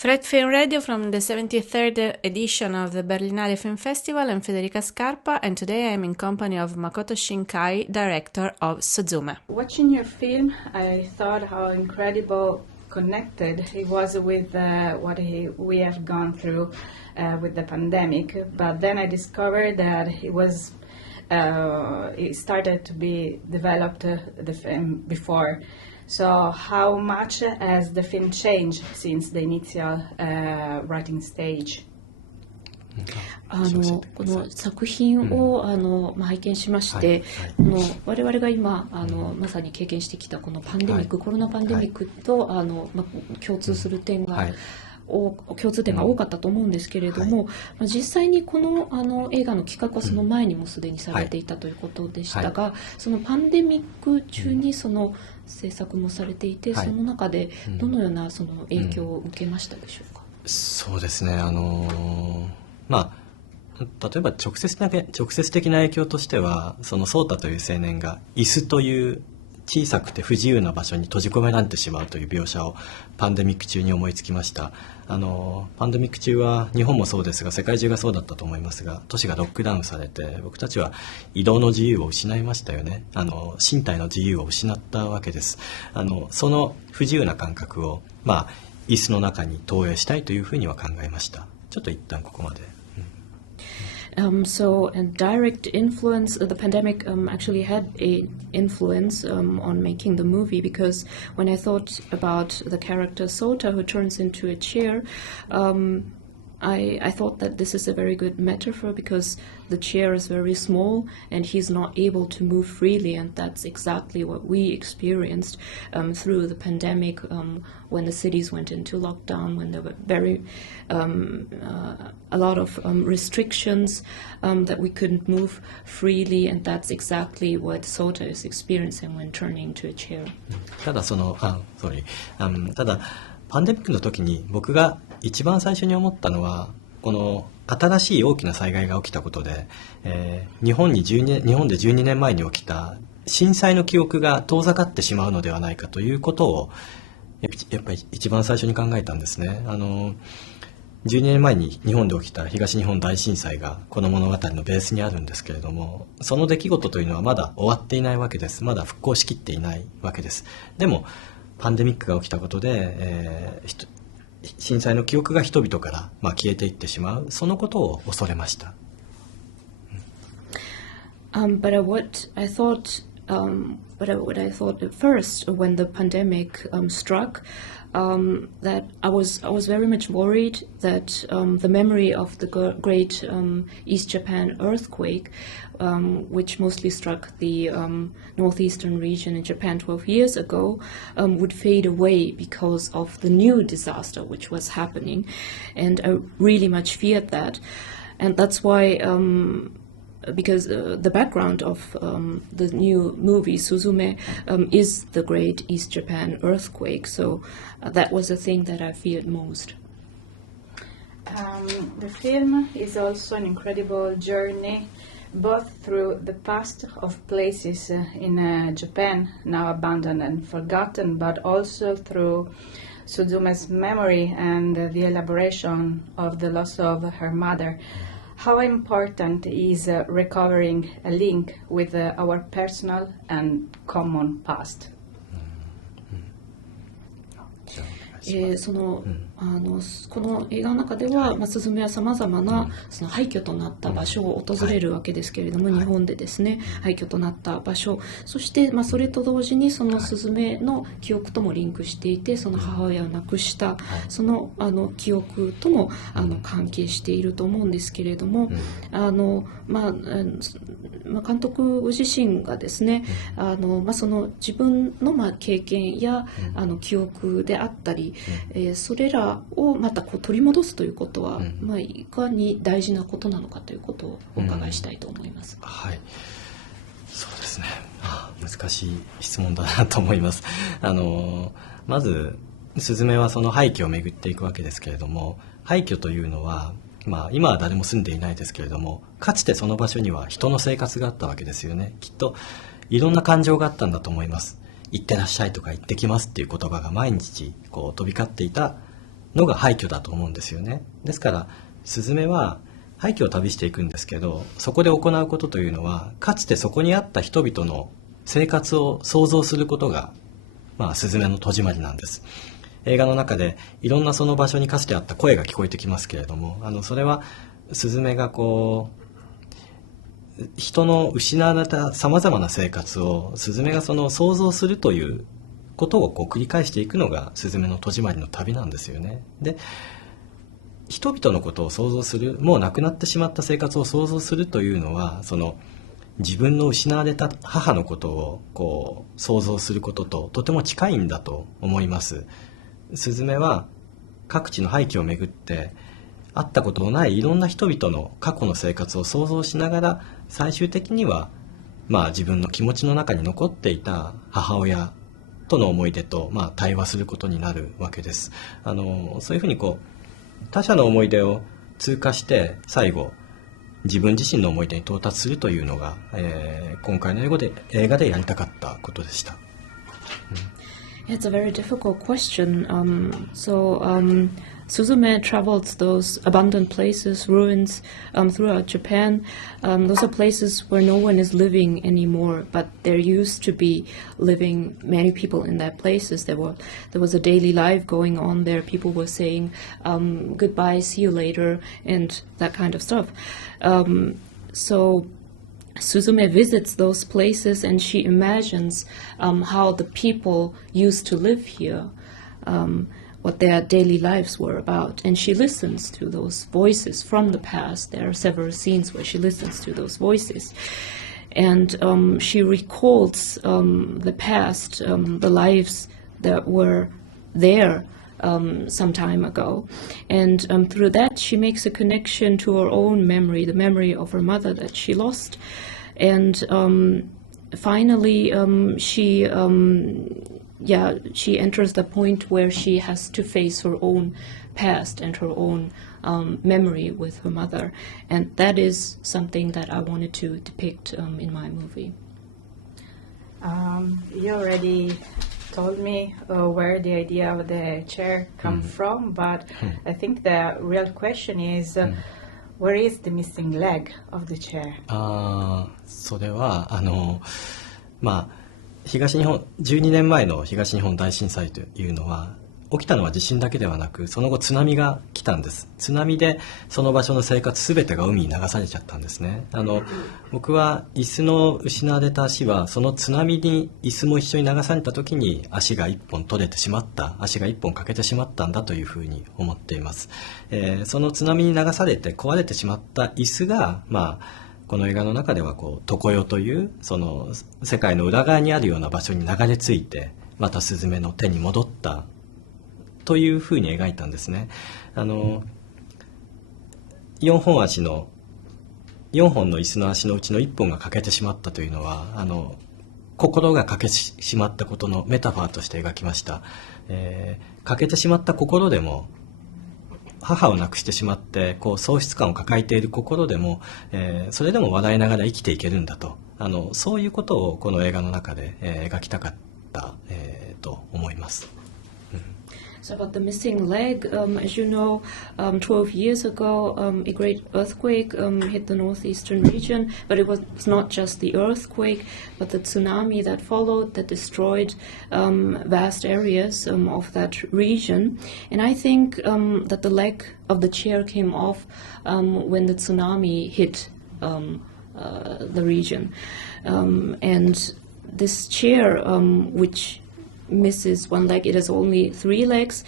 Fred Film Radio from the 73rd edition of the Berlinale Film Festival. I'm Federica Scarpa, and today I'm in company of Makoto Shinkai, director of Suzume. Watching your film, I thought how incredible connected he was with what we have gone through with the pandemic. But then I discovered that it started to be developed the film before. So how much has the film changed since the initial writing stage? この作品を、拝見しまして、我々が今まさに経験してきたこのパンデミック、コロナパンデミックと共通する点が、共通点が多かったと思うんですけれども、実際にこの映画の企画はその前にもすでにされていたということでしたが、そのパンデミック中にその制作もされていて、その中でどのようなその影響を受けましたでしょうか。そうですね、例えば直接的な影響としては、そのソータという青年が椅子という小さくて不自由な場所に閉じ込められてしまうという描写をパンデミック中に思いつきました。パンデミック中は日本もそうですが世界中がそうだったと思いますが、都市がロックダウンされて僕たちは移動の自由を失いましたよね。身体の自由を失ったわけです。その不自由な感覚を、椅子の中に投影したいというふうには考えました。ちょっと一旦ここまで。So, and direct influence, the pandemic actually had an influence on making the movie, because when I thought about the character Souta, who turns into a chair, I thought that this is a very good metaphor, because the chair is very small and he's not able to move freely, and that's exactly what we experienced through the pandemic, when the cities went into lockdown, when there were a lot of restrictions, that we couldn't move freely, and that's exactly what Souta is experiencing when turning into a chair. ただただパンデミックの時に僕が一番最初に思ったのは、この新しい大きな災害が起きたことで、日本で12年前に起きた震災の記憶が遠ざかってしまうのではないかということをやっぱり一番最初に考えたんですね。12年前に日本で起きた東日本大震災がこの物語のベースにあるんですけれども、その出来事というのはまだ終わっていないわけです。まだ復興しきっていないわけです。でもパンデミックが起きたことで、震災の記憶が人々から、消えていってしまう、そのことを恐れました。But what I thought at first when the pandemic struck, that I was very much worried that the memory of the great East Japan earthquake, which mostly struck the northeastern region in Japan 12 years ago, would fade away because of the new disaster which was happening, and I really much feared that, and that's why. Because the background of the new movie Suzume is the great East Japan earthquake, so that was the thing that I feared most. The film is also an incredible journey, both through the past of places in Japan now abandoned and forgotten, but also through Suzume's memory and the elaboration of the loss of her mother. How important is recovering a link with our personal and common past? この映画の中では、スズメはさまざまなその廃墟となった場所を訪れるわけですけれども、日本でですね、廃墟となった場所、そして、それと同時にそのスズメの記憶ともリンクしていて、その母親を亡くしたその記憶とも関係していると思うんですけれども、監督ご自身がですね、その自分の経験や記憶であったり、それらをまた取り戻すということは、いかに大事なことなのかということをお伺いしたいと思います。はい、そうですね。難しい質問だなと思います。まずスズメはその廃墟を巡っていくわけですけれども、廃墟というのは、今は誰も住んでいないですけれども、かつてその場所には人の生活があったわけですよね。きっといろんな感情があったんだと思います。行ってらっしゃいとか行ってきますっていう言葉が毎日飛び交っていたのが廃墟だと思うんですよね。ですからスズメは廃墟を旅していくんですけど、そこで行うことというのはかつてそこにあった人々の生活を想像することが、スズメの戸締まりなんです。映画の中でいろんなその場所にかつてあった声が聞こえてきますけれども、それはスズメが人の失われたさまざまな生活をスズメがその想像するということを繰り返していくのがスズメの戸締まりの旅なんですよね。で、人々のことを想像する、もう亡くなってしまった生活を想像するというのは、その自分の失われた母のことを想像することととても近いんだと思います。スズメは各地の廃墟を巡って会ったことのないいろんな人々の過去の生活を想像しながら、最終的には自分の気持ちの中に残っていた母親との思い出と対話することになるわけです。そういうふうに他者の思い出を通過して最後自分自身の思い出に到達するというのが、今回の映画でやりたかったことでした。It's a very difficult question. Suzume traveled those abandoned places, ruins, throughout Japan. Those are places where no one is living anymore, but there used to be living many people in that places. There was a daily life going on there. People were saying goodbye, see you later, and that kind of stuff. So Suzume visits those places and she imagines how the people used to live here, what their daily lives were about. And she listens to those voices from the past. There are several scenes where she listens to those voices. And she recalls the past, the lives that were there some time ago. And through that, she makes a connection to her own memory, the memory of her mother that she lost. And finally, she enters the point where she has to face her own past and her own memory with her mother. And that is something that I wanted to depict in my movie. You already told me where the idea of the chair come from, but I think the real question is where is the missing leg of the chair? それは東日本12年前の東日本大震災というのは起きたのは地震だけではなく、その後津波が来たんです。津波でその場所の生活すべてが海に流されちゃったんですね。僕は椅子の失われた足はその津波に椅子も一緒に流された時に足が一本取れてしまった、足が一本欠けてしまったんだというふうに思っています。その津波に流されて壊れてしまった椅子がこの映画の中では常世というその世界の裏側にあるような場所に流れ着いて、またスズメの手に戻ったというふうに描いたんですね。4本の椅子の足のうちの1本が欠けてしまったというのは心が欠けてしまったことのメタファーとして描きました。欠けてしまった心でも、母を亡くしてしまって喪失感を抱えている心でも、それでも笑いながら生きていけるんだと、そういうことをこの映画の中で、描きたかった、と思います。So about the missing leg, as you know, 12 years ago, a great earthquake hit the northeastern region, but it was not just the earthquake, but the tsunami that followed that destroyed vast areas of that region. And I think that the leg of the chair came off when the tsunami hit the region. And this chair, which misses one leg, it has only 3 legs,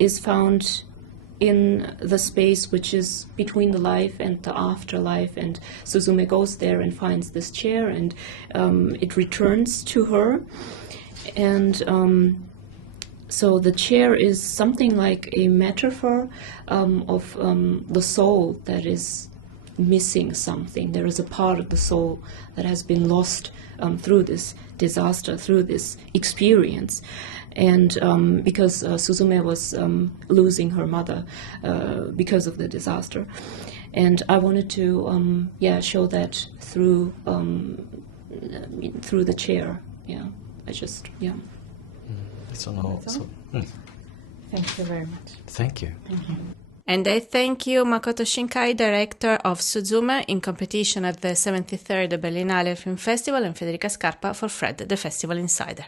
is found in the space which is between the life and the afterlife, and Suzume goes there and finds this chair, and it returns to her. And so the chair is something like a metaphor of the soul that is missing something. There is a part of the soul that has been lost through this disaster, through this experience. And because Suzume was losing her mother because of the disaster. And I wanted to show that through the chair. Thank you very much. Thank you. And I thank you, Makoto Shinkai, director of Suzume in competition at the 73rd Berlinale Film Festival, and Federica Scarpa for Fred, the Festival Insider.